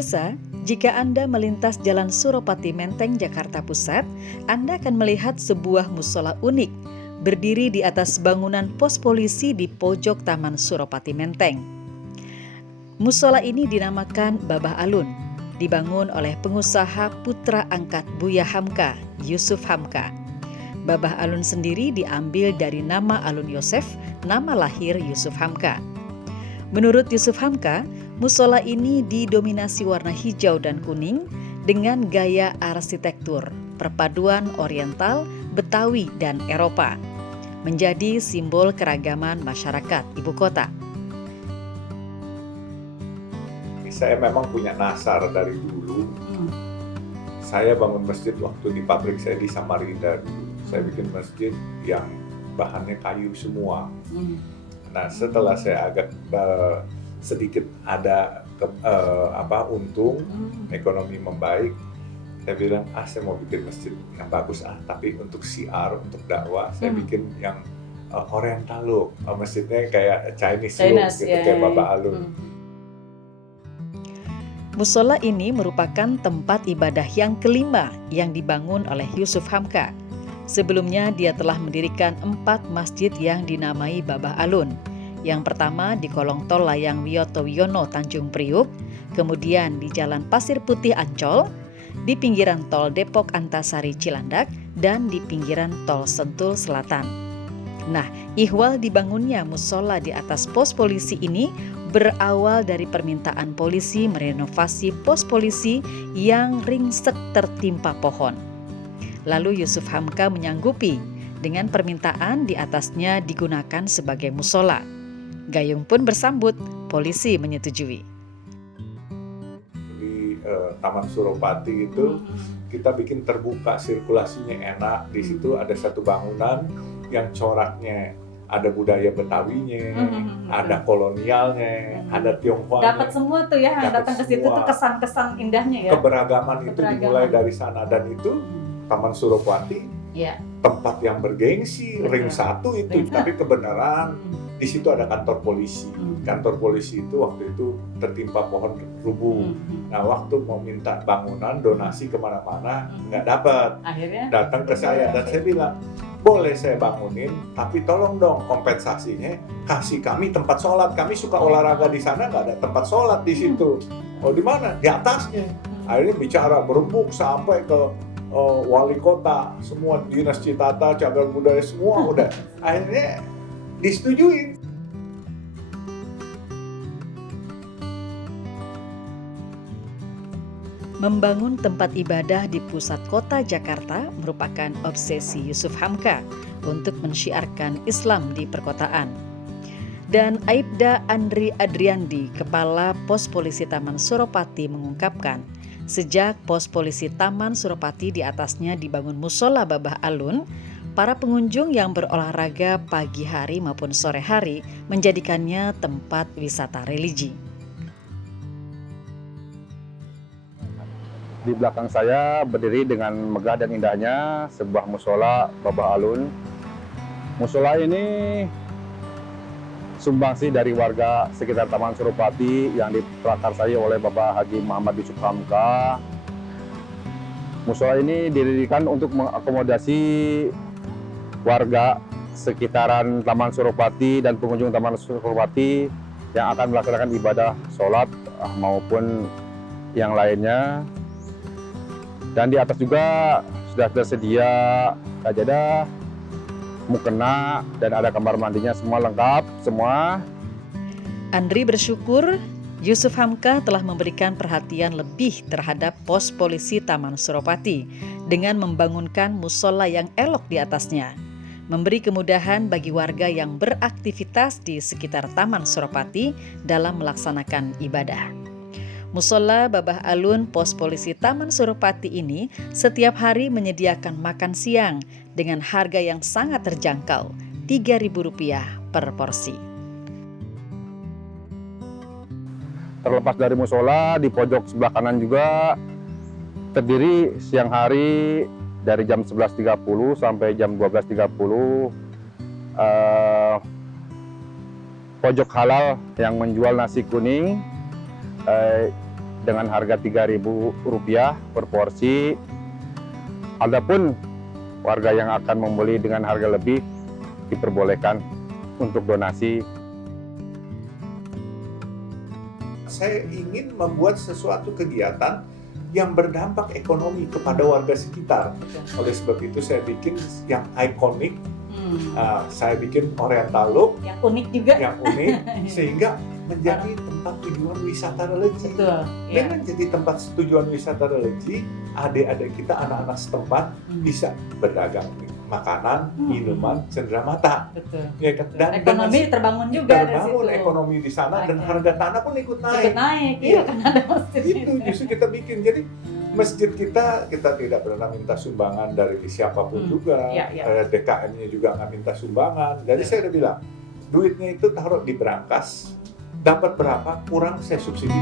Pemirsa, jika Anda melintas Jalan Suropati Menteng, Jakarta Pusat, Anda akan melihat sebuah musola unik berdiri di atas bangunan pos polisi di pojok Taman Suropati Menteng. Musola ini dinamakan Babah Alun, dibangun oleh pengusaha putra angkat Buya Hamka, Yusuf Hamka. Babah Alun sendiri diambil dari nama Alun Yosef, nama lahir Yusuf Hamka. Menurut Yusuf Hamka, musola ini didominasi warna hijau dan kuning dengan gaya arsitektur perpaduan Oriental, Betawi, dan Eropa, menjadi simbol keragaman masyarakat ibu kota. Saya memang punya nasar dari dulu. Saya bangun masjid waktu di pabrik saya di Samarinda dulu. Saya bikin masjid yang bahannya kayu semua. Nah, setelah saya agak sedikit ada untung, ekonomi membaik, saya bilang, saya mau bikin masjid yang bagus tapi untuk syiar, untuk dakwah, saya bikin yang Oriental look, masjidnya kayak Chinese look, gitu, kayak Babah Alun. Musola ini merupakan tempat ibadah yang kelima yang dibangun oleh Yusuf Hamka. Sebelumnya dia telah mendirikan 4 masjid yang dinamai Babah Alun. Yang pertama di kolong tol layang Wiyoto Wiono Tanjung Priuk, kemudian di Jalan Pasir Putih Ancol, di pinggiran tol Depok Antasari Cilandak, dan di pinggiran tol Sentul Selatan. Nah, ihwal dibangunnya musola di atas pos polisi ini berawal dari permintaan polisi merenovasi pos polisi yang ringsek tertimpa pohon. Lalu Yusuf Hamka menyanggupi dengan permintaan di atasnya digunakan sebagai musola. Gayung pun bersambut, polisi menyetujui. Di Taman Suropati itu kita bikin terbuka, sirkulasinya enak. Di situ ada satu bangunan yang coraknya ada budaya Betawinya, ada kolonialnya, ada Tionghoanya. Dapat semua tuh ya, yang datang ke situ tuh kesan-kesan indahnya ya. Keberagaman itu dimulai dari sana, dan itu Taman Suropati tempat yang bergengsi, ring 1 itu, tapi kebenaran di situ ada kantor polisi. Kantor polisi itu waktu itu tertimpa pohon rubuh. Nah, waktu mau minta bangunan, donasi kemana-mana, nggak dapat. Akhirnya datang ke saya, dan saya bilang, boleh saya bangunin, tapi tolong dong kompensasinya kasih kami tempat sholat. Kami suka olahraga di sana, nggak ada tempat sholat di situ. Oh, di mana? Di atasnya. Akhirnya bicara berembuk sampai ke wali kota, semua dinas Citata, cagar budaya semua udah. Akhirnya disetujuin. Membangun tempat ibadah di pusat kota Jakarta merupakan obsesi Yusuf Hamka untuk mensyiarkan Islam di perkotaan. Dan Aibda Andri Adriandi, Kepala Pos Polisi Taman Suropati, mengungkapkan, sejak pos polisi Taman Suropati di atasnya dibangun musola Babah Alun, para pengunjung yang berolahraga pagi hari maupun sore hari menjadikannya tempat wisata religi. Di belakang saya berdiri dengan megah dan indahnya sebuah musola Babah Alun. Musola ini sumbangsi dari warga sekitar Taman Suropati yang diprakarsai oleh Bapak Haji Muhammad Yusuf Hamka. Musola ini didirikan untuk mengakomodasi warga sekitaran Taman Suropati dan pengunjung Taman Suropati yang akan melaksanakan ibadah sholat maupun yang lainnya. Dan di atas juga sudah tersedia sajadah, mukena, dan ada kamar mandinya, semua lengkap, semua. Andri bersyukur Yusuf Hamka telah memberikan perhatian lebih terhadap pos polisi Taman Suropati dengan membangunkan musola yang elok di atasnya, memberi kemudahan bagi warga yang beraktivitas di sekitar Taman Suropati dalam melaksanakan ibadah. Musola Babah Alun Pos Polisi Taman Suropati ini setiap hari menyediakan makan siang dengan harga yang sangat terjangkau, Rp3.000 per porsi. Terlepas dari musola, di pojok sebelah kanan juga terdiri siang hari dari jam 11.30 sampai jam 12.30 pojok halal yang menjual nasi kuning, dengan harga Rp3.000 per porsi. Adapun warga yang akan membeli dengan harga lebih diperbolehkan untuk donasi. Saya ingin membuat sesuatu kegiatan yang berdampak ekonomi kepada warga sekitar. Oleh sebab itu saya bikin yang ikonik, saya bikin Oriental Look Yang unik juga. yang unik sehingga menjadi tempat tujuan wisata religi. Betul. Ya. Dengan jadi tempat tujuan wisata religi, adik-adik kita, anak-anak setempat bisa berdagang makanan, minuman, cenderamata. Betul. Ya kan? Dan Ekonomi terbangun juga dari terbangun situ. ekonomi di sana dan Oke. harga tanah pun ikut naik. Ikut naik, iya Iya. karena ada masjid Itu justru kita bikin. Jadi masjid kita tidak pernah minta sumbangan dari siapapun juga. Iya, iya. DKM-nya juga nggak minta sumbangan. Jadi saya udah bilang, duitnya itu taruh di brankas, dapat berapa kurang saya subsidi.